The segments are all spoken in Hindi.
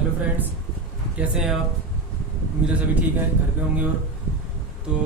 हेलो फ्रेंड्स, कैसे हैं आप? उम्मीद है सभी ठीक हैं, घर पे होंगे। और तो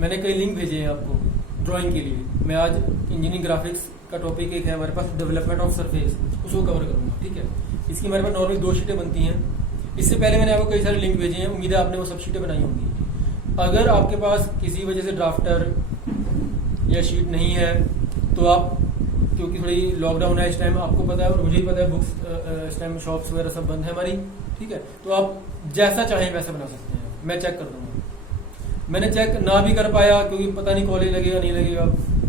मैंने कई लिंक भेजे हैं आपको ड्राइंग के लिए। मैं आज इंजीनियरिंग ग्राफिक्स का टॉपिक एक है हमारे पास, डेवलपमेंट ऑफ सरफेस, उसको कवर करूंगा। ठीक है, इसकी हमारे पास नॉर्मली 2 शीटें बनती हैं। इससे पहले मैंने आपको कई सारे लिंक भेजे हैं, उम्मीद है आपने वो सब शीटें बनाई होंगी। अगर आपके पास किसी वजह से ड्राफ्टर या शीट नहीं है तो आप, क्योंकि थोड़ी लॉकडाउन है इस टाइम, आपको पता है और मुझे भी पता है, बुक्स इस टाइम शॉप्स वगैरह सब बंद है हमारी। ठीक है, तो आप जैसा चाहें वैसा बना सकते हैं, मैं चेक कर दूंगा। मैंने चेक ना भी कर पाया क्योंकि पता नहीं कॉलेज लगेगा नहीं लगेगा,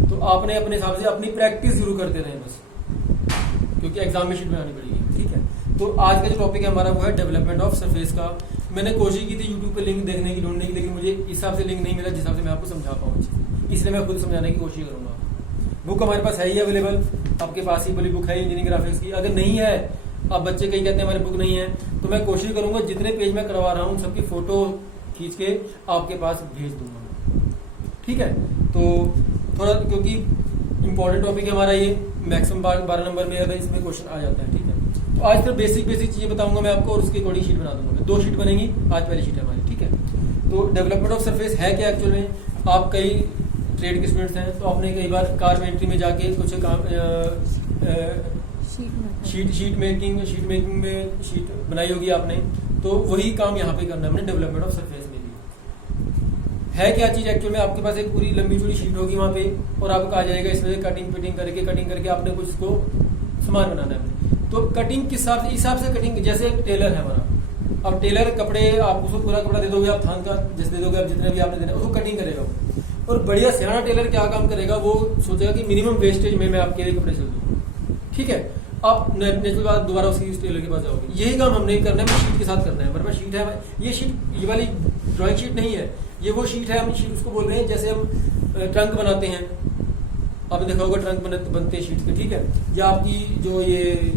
तो आपने अपने हिसाब से अपनी प्रैक्टिस जरूर करते रहें बस, क्योंकि एग्जाम में शीट बनानी पड़ेगी। ठीक है, तो आज का जो टॉपिक है हमारा वो है डेवलपमेंट ऑफ सरफेस का। मैंने कोशिश की थी यूट्यूब पे लिंक देखने की, ढूंढने की, लेकिन मुझे इस हिसाब से लिंक नहीं मिला जिस हिसाब से मैं आपको समझा पाऊँ, इसलिए मैं खुद समझाने की कोशिश करूंगा। बुक हमारे पास है ही अवेलेबल, आपके पास ही बड़ी बुक है इंजीनियरिंग ग्राफिक्स की। अगर नहीं है, अब बच्चे कई कहते हैं हमारी बुक नहीं है, तो मैं कोशिश करूंगा जितने पेज मैं करवा रहा हूँ सबकी फोटो खींच के आपके पास भेज दूंगा। ठीक है, तो थोड़ा क्योंकि इंपॉर्टेंट टॉपिक है हमारा ये, मैक्सिमम 12 नंबर में इसमें क्वेश्चन आ जाता है। ठीक है, तो आज फिर बेसिक चीजें बताऊंगा मैं आपको और उसके अकॉर्डिंग शीट बना दूंगा। 2 शीट बनेगी, आज पहली शीट है हमारी। ठीक है, तो डेवलपमेंट ऑफ सरफेस है क्या एक्चुअल में? आप कई ट्रेड के स्टूडेंट्स हैं, तो आपने कई बार कारपेंट्री में जाके कुछ काम शीट मेकिंग में शीट बनाई होगी आपने, तो वही काम यहाँ पे करना है हमने डेवलपमेंट ऑफ सरफेस में भी। है क्या चीज एक्चुअल में? आपके पास एक पूरी लंबी चौड़ी शीट होगी वहां पे, और आपको कहा जाएगा इसमें कटिंग करके आपने कुछ इसको सामान बनाना है। तो कटिंग किस हिसाब से कटिंग, जैसे एक टेलर है हमारा, अब टेलर कपड़े, आप उसको पूरा कपड़ा दे दोगे, आप थान का जैसे दे दोगे, आप जितने भी आपने देना उसको कटिंग करेगा। और बढ़िया सियाना टेलर क्या काम करेगा, वो सोचेगा कि मिनिमम वेस्टेज में मैं आपके लिए कपड़े सिल दूँ। ठीक है, आप नेचुरल बात दोबारा उसी ट्रेलर के पास जाओगे। यही काम हमने करना है, शीट के साथ करना है। हमारे पास शीट है, ये शीट ये वाली ड्राइंग शीट नहीं है, ये वो शीट है, हम शीट उसको बोल रहे हैं जैसे हम ट्रंक बनाते हैं। आपने देखा होगा ट्रंक बनते हैं शीट के। ठीक है, या आपकी जो ये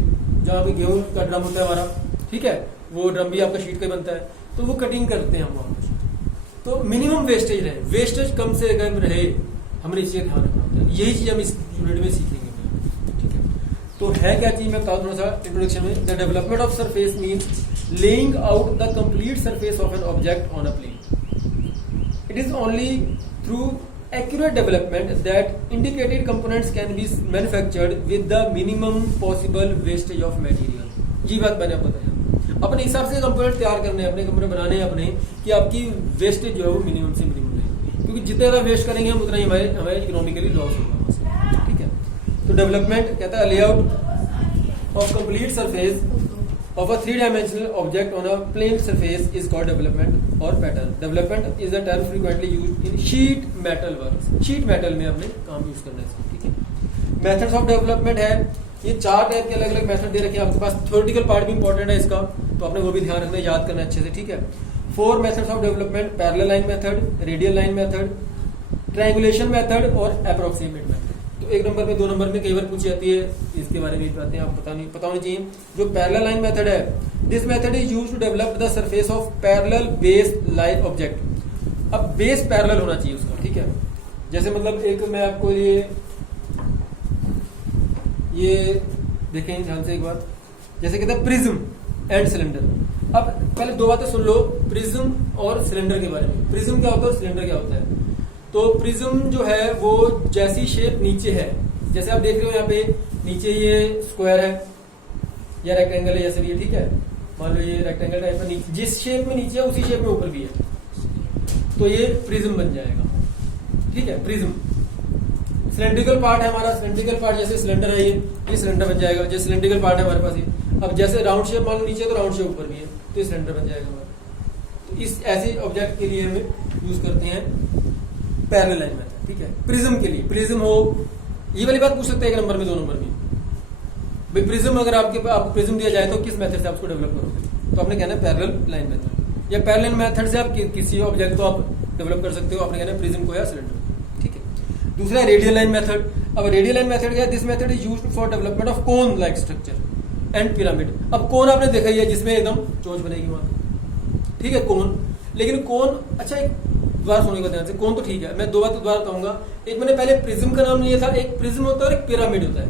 जहाँ पे गेहूं का ड्रम होता है हमारा, ठीक है, वो ड्रम भी आपका शीट का बनता है, तो वो कटिंग करते हैं हम वहां पर। तो मिनिमम वेस्टेज रहे, वेस्टेज कम से कम रहे, हमें इसे ध्यान रखना होता है। यही चीज हम इस यूनिट में सीखेंगे। ठीक है, तो है क्या चीज मैं बताऊं थोड़ा सा इंट्रोडक्शन में। The development of surface means laying out the complete surface of an object on a plane. It is only through accurate development that indicated components can be manufactured with the minimum possible wastage of material। ये बात मैंने आपको बताया, अपने हिसाब से कंपोनेंट तैयार करने हैं, अपने कंपोनेंट बनाने हैं अपने, कि आपकी वेस्टेज जो है वो मिनिमम से मिनिमम रहे, क्योंकि जितने ज्यादा वेस्ट करेंगे हम उतना ही हमारे इकोनॉमिकली लॉस होगा। ठीक है, तो डेवलपमेंट कहता है layout of complete surface of a 3-dimensional object on a plane surface is called development or pattern. Development is a term frequently used in sheet metal works. sheet metal में हमने काम यूज करना है। ठीक है, methods of development है, ये 4 टाइप के अलग अलग मेथड दे रखे हैं आपके पास। थ्योरेटिकल पार्ट भी इंपॉर्टेंट है इसका, तो आपने वो भी ध्यान रखना, याद करना अच्छे से। ठीक है, 4 methods of development: parallel line method, radial line method, triangulation method और अप्रोक्सीमेट मेथड। तो 1 नंबर में 2 नंबर में कई बार पूछी जाती है, इसके बारे में बताते हैं, आप पता होनी चाहिए। जो पैरेलल लाइन मेथड है, this method is used to develop the surface of parallel base line object. अब बेस पैरेलल होना चाहिए उसका। ठीक है, जैसे मतलब एक मैं आपको ये देखें ध्यान से एक बार, जैसे कहते हैं प्रिज्म एंड सिलेंडर। अब पहले 2 बातें सुन लो प्रिज्म और सिलेंडर के बारे में। प्रिज्म क्या होता है और सिलेंडर क्या होता है? तो प्रिज्म जो है वो जैसी शेप नीचे है, जैसे आप देख रहे हो यहाँ पे नीचे ये स्क्वायर है या रेक्टेंगल है, जैसे भी है। ठीक है, मान लो ये रेक्टेंगल टाइप में, जिस शेप में नीचे है उसी शेप में ऊपर भी है, तो ये प्रिज्म बन जाएगा। ठीक है, प्रिज्म। सिलेंड्रिकल पार्ट है हमारा, सिलेंड्रिकल पार्ट जैसे सिलेंडर है, ये सिलेंडर बन जाएगा। जैसे सिलेंड्रिकल पार्ट है हमारे पास ये, अब जैसे राउंड शेप मान लो नीचे, तो राउंड शेप ऊपर भी है, तो ये सिलेंडर बन जाएगा हमारा। तो इस ऐसे ऑब्जेक्ट के लिए हम यूज करते हैं पैरेलल लाइन मेथड। ठीक है, प्रिज्म के लिए, प्रिज्म हो, ये वाली बात पूछ सकते हैं 1 नंबर में 2 नंबर में, भाई प्रिज्म अगर आपको प्रिज्म दिया जाए तो किस मेथड से आप उसको डेवलप करोगे? तो आपने कहना है पैरेलल लाइन मेथड, या पैरेलल मेथड से आप किसी ऑब्जेक्ट को आप डेवलप कर सकते हो, आपने कहना है प्रिज्म को या सिलेंडर। ठीक है, दूसरा रेडियल लाइन मेथड। अब रेडियल लाइन मेथड क्या है? This method is used for development of cone like structure and pyramid. अब कोन आपने देखा ही है जिसमें एकदम चोंच बनेगी वहां। ठीक है, कोन, लेकिन कोन, अच्छा एक दोबारा सुनने का ध्यान से, कोन तो ठीक है, मैं 2 बात दोबारा बताऊंगा। एक मैंने पहले प्रिज्म का नाम लिया था, एक प्रिज्म होता है और एक पिरामिड होता है।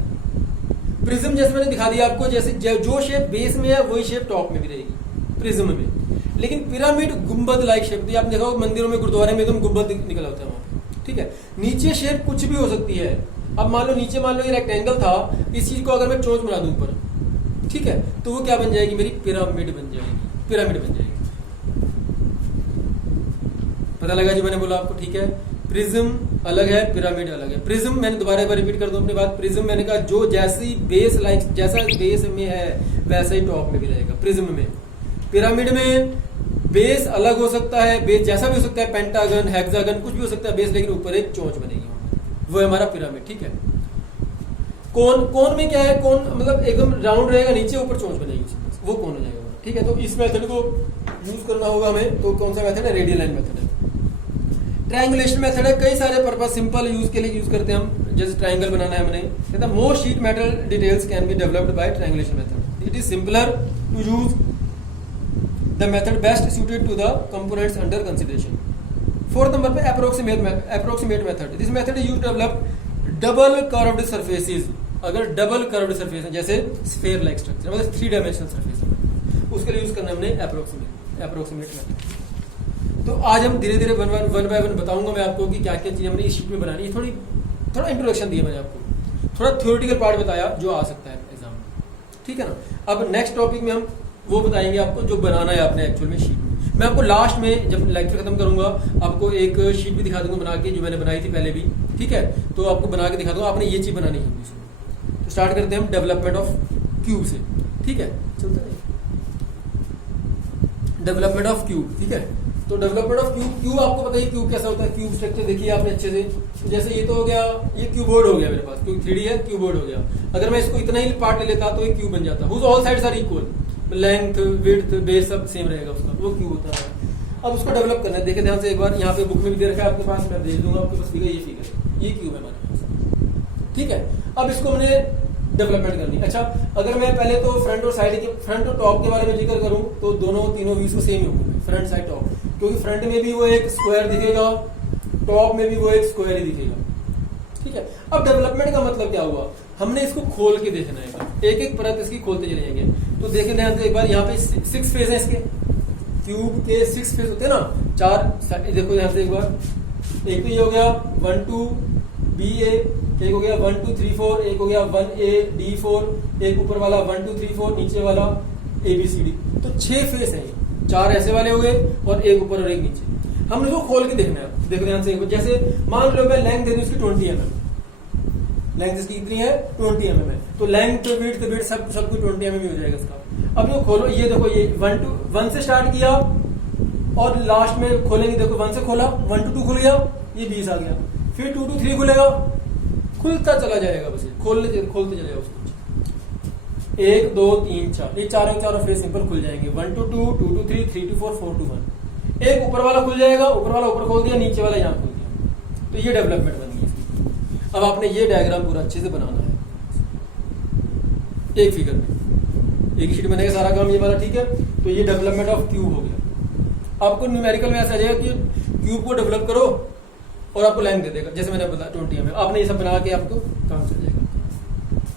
प्रिज्म जैसे मैंने दिखा दिया आपको, जैसे जो शेप बेस में है वही शेप टॉप में भी रहेगी प्रिज्म में। लेकिन पिरामिड गुंबद लाइक शेप, आपने देखा होगा मंदिरों में गुरुद्वारे में एकदम गुंबद निकला होता है वहां पे, ठीक है। नीचे शेप कुछ भी हो सकती है। अब मान लो नीचे मान लो ये रेक्टेंगल था, इस चीज को अगर मैं चोंच बना दूं ऊपर, ठीक है, तो वो क्या बन जाएगी, मेरी पिरामिड बन जाएगी, पिरामिड बन जाएगी। पता लगा जो मैंने बोला आपको, ठीक है। प्रिज्म अलग है, पिरामिड अलग है। प्रिज्म मैंने दोबारा एक बार रिपीट कर दूं अपनी बात, प्रिज्म मैंने कहा जो जैसी बेस लाइक जैसा बेस में है वैसा ही टॉप में भी रहेगा प्रिज्म में। पिरामिड में बेस अलग हो सकता है, बेस जैसा भी हो सकता है, पेंटागन, हेक्सागन, कुछ भी हो सकता है बेस, लेकिन ऊपर एक चोंच बनेगी, वो है हमारा पिरामिड, ठीक है। कोन में क्या है, कोन मतलब एकदम राउंड रहेगा, नीचे ऊपर चोंच बनेगी, वो कोन हो जाएगा, ठीक है। तो इस मेथड को यूज करना होगा हमें। तो कौन सा मेथड है, रेडियल लाइन मेथड है। ट्रायंगुलेशन मेथड है, कई सारे पर्पस सिंपल यूज के लिए यूज करते हैं हम। जैसे ट्रायंगल बनाना है हमने, कहता more sheet metal details can be developed by triangulation method. It is simpler to use the method best suited to the components under consideration. Fourth number पे approximate method. This method use develop double curved surfaces. अगर डबल कर्व्ड सरफेस है, जैसे स्फीयर लाइक स्ट्रक्चर, मतलब 3 डायमेंशनल सरफेस है, उसके लिए यूज करना हमने अप्रोक्सीमेट मेथड। तो आज हम धीरे धीरे वन बाय वन बताऊंगा मैं आपको कि क्या क्या चीजें हमने इस शीट में बनानी है। थोड़ा इंट्रोडक्शन दिया मैंने आपको, थोड़ा थ्योरेटिकल पार्ट बताया जो आ सकता है एग्जाम में, ठीक है ना। अब नेक्स्ट टॉपिक में हम वो बताएंगे आपको जो बनाना है आपने एक्चुअल में शीट में। मैं आपको लास्ट में जब लेक्चर खत्म करूंगा आपको एक शीट भी दिखा दूंगा बना के, जो मैंने बनाई थी पहले भी, ठीक है। तो आपको बना के दिखा दूंगा, आपने ये चीज बनानी है इसमें। तो स्टार्ट करते हैं हम डेवलपमेंट ऑफ क्यूब से, ठीक है। चलता है डेवलपमेंट ऑफ क्यूब, ठीक है। तो डेवलपमेंट ऑफ क्यूब आपको पता है क्यूब कैसा होता है। क्यूब स्ट्रक्चर देखिए आपने अच्छे से। तो जैसे ये तो हो गया, ये क्यूबोर्ड हो गया मेरे पास, क्योंकि 3D है, क्यूबोर्ड हो गया। अगर मैं इसको इतना ही पार्ट ले लेता तो ये क्यूब बन जाता। Whose all sides are equal, length, width, base सब सेम रहेगा उसका, वो क्यूब होता है। अब उसको डेवलप करना है, देखे ध्यान से एक बार, यहाँ पे बुक में भी दे रखा है आपके पास, मैं भेज दूंगा आपके पास, ये फिगर, ये क्यूब है हमारे पास, ठीक है। अब इसको हमने डेवलपमेंट करनी। अच्छा, अगर मैं पहले तो फ्रंट और टॉप के बारे में जिक्र करूं तो तीनों व्यूज को सेम ही होंगे, फ्रंट साइड टॉप, क्योंकि फ्रंट में भी वो एक स्क्वायर दिखेगा, टॉप में भी वो एक स्क्वायर ही दिखेगा, ठीक है। अब डेवलपमेंट का मतलब क्या हुआ, हमने इसको खोल के देखना है, एक एक परत इसकी खोलते चले जाएंगे। तो देखें ध्यान से एक बार, यहाँ पे 6 फेस है इसके, क्यूब के 6 फेस होते हैं ना, 4। देखो ध्यान से एक बार, एक तो ये हो गया 1 2 BA, एक हो गया 1 2 3 4, एक हो गया 1A D4, एक ऊपर वाला 1 2 3 4, नीचे वाला ABCD। तो 6 फेस है, 4 ऐसे वाले हो गए और एक ऊपर और एक नीचे। हमने इसको खोल के देखना है। देखो ध्यान से, जैसे मान लो मैं लेंथ दे दूं इसकी 20 mm, लेंथ इसकी कितनी है 20 mm है, तो लेंथ विड्थ सब कुछ 20 mm ही हो जाएगा इसका। अब ये खोलो, ये देखो, ये 1 से स्टार्ट किया और लास्ट में खोलेंगे, देखो 1 से खोला, 1 to 2 खुल गया, ये 20 आ गया, फिर 2 to 3 खुलेगा, खुलता चला जाएगा, बस खोलते चले जाओ उसको। 1 2 3 4, ये चारों फेस सिंपल खुल जाएंगे। 1 to 2, 2 to 3, 3 to 4, 4 to 1। एक ऊपर वाला खुल जाएगा, ऊपर वाला ऊपर खोल दिया, नीचे वाला यहाँ खोल दिया, तो ये डेवलपमेंट बन गई। अब आपने ये डायग्राम पूरा अच्छे से बनाना है एक फिगर में, एक शीट बनेगा सारा काम ये वाला, ठीक है। तो ये डेवलपमेंट ऑफ क्यूब हो गया। आपको न्यूमेरिकल में ऐसा आ जाएगा कि क्यूब को डेवलप करो और आपको लाइन दे देगा, जैसे मैंने बताया 20 mm। आपने ये सब बना के आपको काम चल जाएगा,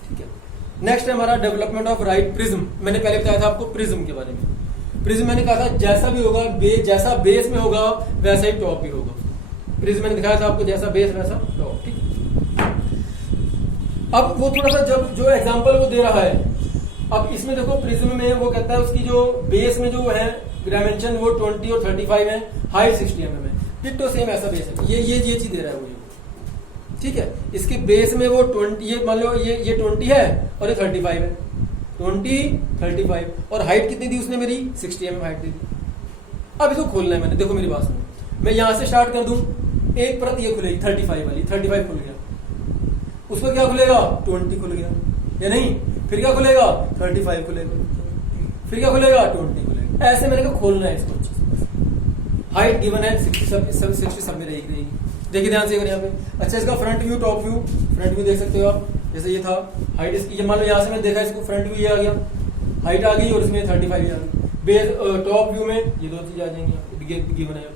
ठीक है। नेक्स्ट है हमारा डेवलपमेंट ऑफ राइट प्रिज्म। मैंने पहले बताया था आपको प्रिज्म के बारे में। प्रिज्म मैंने कहा था जैसा भी होगा, जैसा बेस में होगा वैसा ही टॉप भी होगा। प्रिज्म मैंने दिखाया था आपको, जैसा बेस वैसा टॉप, ठीक है। अब वो थोड़ा सा जब जो एग्जांपल वो दे रहा है, अब इसमें देखो प्रिज्म में वो कहता है उसकी जो बेस में जो है डायमेंशन वो 20 और 35 है, हाइट 60 mm है, डिट्टो सेम ऐसा बेस है। ये चीज दे रहा है मुझे, ठीक है। इसके बेस में वो 20, ये मान लो ये 20 है और ये 35 है, 20 35, और हाइट कितनी दी उसने मेरी 60 mm हाइट दे दी। अब इसको खोलना है मैंने, देखो मेरी बात सुनो, मैं यहां से स्टार्ट कर दूं, एक परत ये खुलेगी 35 वाली, 35 खुल गया, उस पर क्या खुलेगा 20 खुल गया, या नहीं, फिर क्या खुलेगा 35 खुलेगा, फिर क्या खुलेगा 20 खुलेगा। ऐसे मैंने कहा खोलना है इसको। हाइट गिवन है 60 सब में रहेगी। देखिए ध्यान से यहाँ पे। अच्छा, इसका front view top view, front view देख सकते हो आप, जैसे ये था हाइट इसकी, ये मान लो यहाँ से मैंने देखा इसको, फ्रंट व्यू ये आ गया, हाइट आ गई और इसमें 35 आ गई। बेस टॉप व्यू में ये 2 चीजें आ जाएंगी, गिवन है,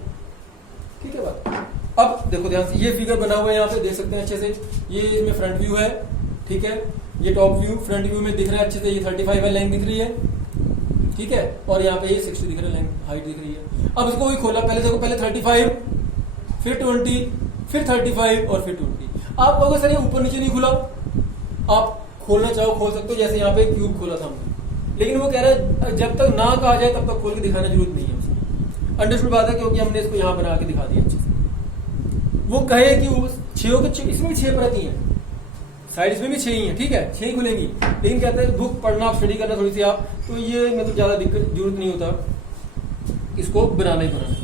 ठीक है बात। अब देखो ध्यान से, ये फिगर बना हुआ है यहाँ पे, देख सकते हैं अच्छे से, ये इसमें फ्रंट व्यू है, ठीक है। ये टॉप व्यू फ्रंट व्यू में दिख रहा है अच्छे से, ये 35 है लेंथ दिख रही है, ठीक है, और यहाँ पे ये 60 दिख रहा है, लेंथ हाइट दिख रही है। अब इसको वही खोला, पहले देखो, पहले 35 फिर 20 फिर 35 और फिर 20। आप कहोगे सर ये ऊपर नीचे नहीं खुला, आप खोलना चाहो खोल सकते हो, जैसे यहाँ पे क्यूब खोला था हमने, लेकिन वो कह रहा है जब तक ना कहा जाए तब तक खोल के दिखाने की जरूरत नहीं है उसमें। अंडरस्टूड बात है, क्योंकि हमने इसको यहाँ बना के दिखा दिया अच्छे से। वो कहे कि वो 6 इसमें भी 6 प्रति है, साइड इसमें भी 6 ही है, ठीक है, 6 ही खुलेंगी, लेकिन कहते हैं बुक पढ़ना आप स्टडी करना थोड़ी सी आप, तो ये मतलब ज्यादा दिक्कत जरूरत नहीं होता, इसको बनाना ही बनाना।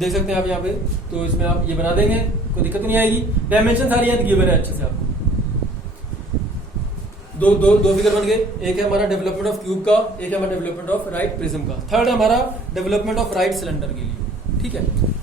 देख सकते हैं आप यहाँ पे, तो इसमें आप ये बना देंगे, कोई दिक्कत नहीं आएगी। डायमेंशन सारी यहाँ गिवन है अच्छे से आपको। दो फिगर बन गए, एक है हमारा डेवलपमेंट ऑफ क्यूब का, एक है हमारा डेवलपमेंट ऑफ राइट प्रिज्म का, थर्ड है हमारा डेवलपमेंट ऑफ राइट सिलेंडर के लिए, ठीक है।